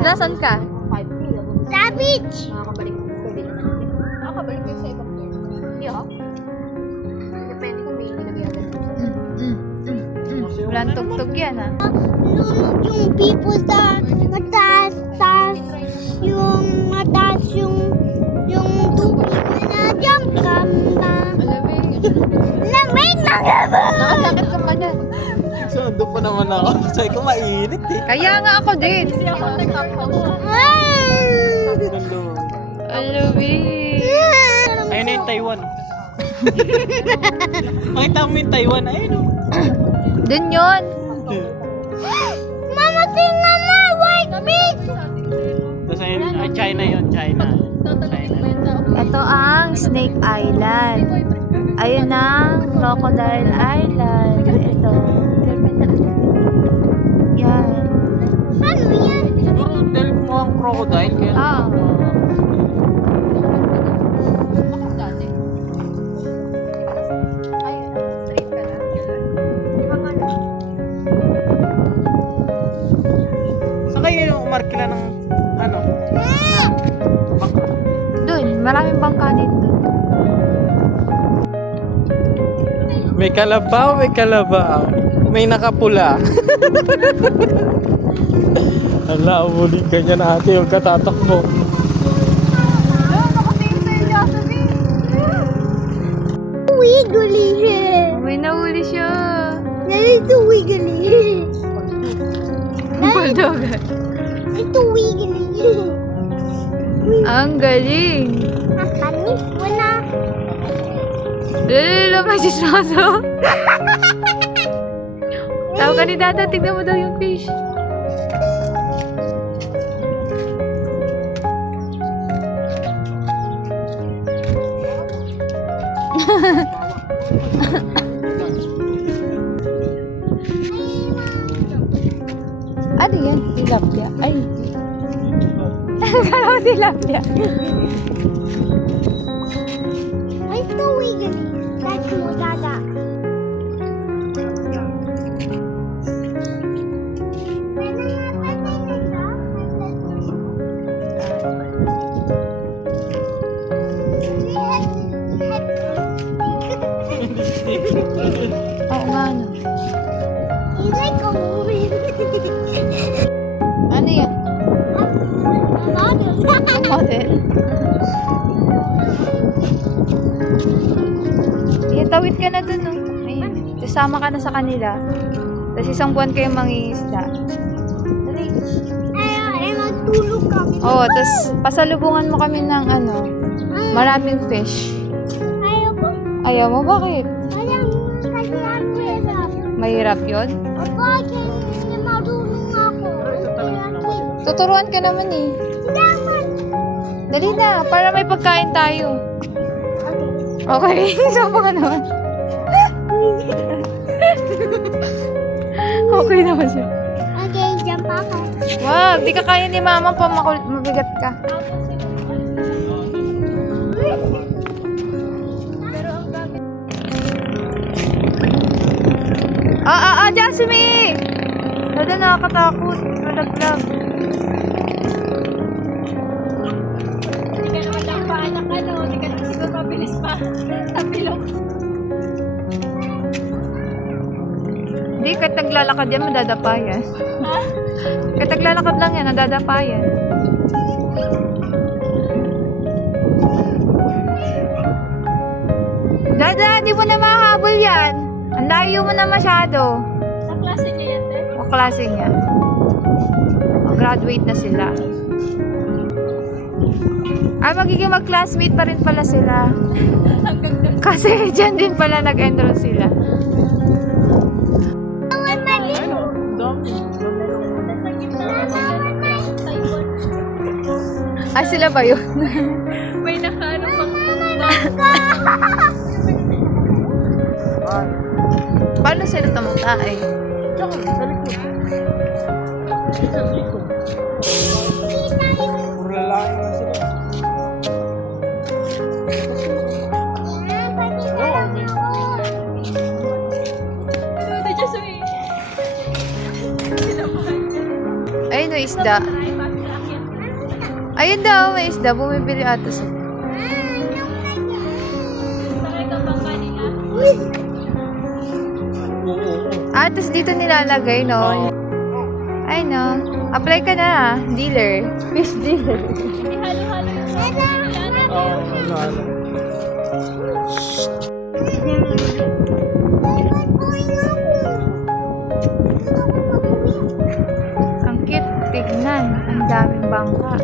Nasaan ka? Sa beach. Nakakabalik kayo sa ibang game. Hindi ako. Depende kung may nilagyan. Walang tugtog yan ha. Nunod yung people sa mataas, yung tubig na dyan kamba. Lamig na gaba! Nakasakit ka pa dyan. So, doon pa naman ako. Sabi ko, mainit eh. Kaya nga ako din. Nandun. Alawi. Ayun na yung Taiwan. Makita mo yung Taiwan. Ayun o. Dun yun. Mama, tingnan mo! White beach! Tapos ayun, China yun. China. Ito ang Snake Island. Ayun ang Crocodile Island. Ito. Yan. Ano yan? Siguro dahil mo ang crocodile. Kaya Ah. Saan kayo umarkila ng ano? Bangka. Dun. Maraming bangka din dun. May kalabaw, may kalabaw. May nakapula. Hala, umuli ka niya na ate. Huwag ka tatakbo. Wiggly. May nahuli siya. Ito wiggly. Bulldog. Ito wiggly. Ang galing. Nakanis mo na. Lalo may sisraso. Tawag ka ni Dada. Tignan mo daw yung fish. Ano yan? Tilapia. Ay. Kala ko tilapia. Ito wiggly. That's mo, Dada. Oo nga, ano. He's like a movie. Ano yan? Model. Tawid ka na dun, no? Ayun. Sasama ka na sa kanila. Tapos isang buwan kayong mangingisda. Dali. Ay, magtulog kami. Oo, tapos pasalubungan mo kami ng ano, maraming fish. Ayoko. Ayaw mo? Bakit? Alam mo, kasi ako hirap. Mahirap yun? Opo, kasi marunong ako. Tuturuan ka naman eh. Dapat. Dali na, para may pagkain tayo. Okay. Okay, sama ka naman. Okay naman siya. Okay, jump ako. Wag, di ka kaya ni mama pa mabigat ka. Jasmine! Dada, nakakatakot. Malaglag. Hindi ka naman lang paanak ano. Hindi ka naman siguro mabilis pa. Tapilok. Hindi, kahit naglalakad yan, madadapa yan. Kahit naglalakad lang yan, nadadapa yan. Dada, di mo na mahabol yan. Ang layo mo na masyado. Sa klase niya yan, te. O klase niya. Graduate na sila. Ay, magiging mag-classmate pa rin pala sila. Kasi dyan din pala nag-enroll sila. Ay, sila ba yun? May nakaano pang Paano sila tumutay? Tsaka, sa likod. Sa likod. Puro lalaki na sila. Oo, may... Ito, Jasmine. may isda. Try, bakit aakyat? Ayun daw, may isda. Bumibili ata sila. Sakay ka bang kanila? Ah, tapos dito nilalagay, no? Ay, no. Apply ka na, dealer. Fish dealer. Hindi halo-halo yung sabi nila. Oo, ano. Ang cute tignan. Ang daming bangka.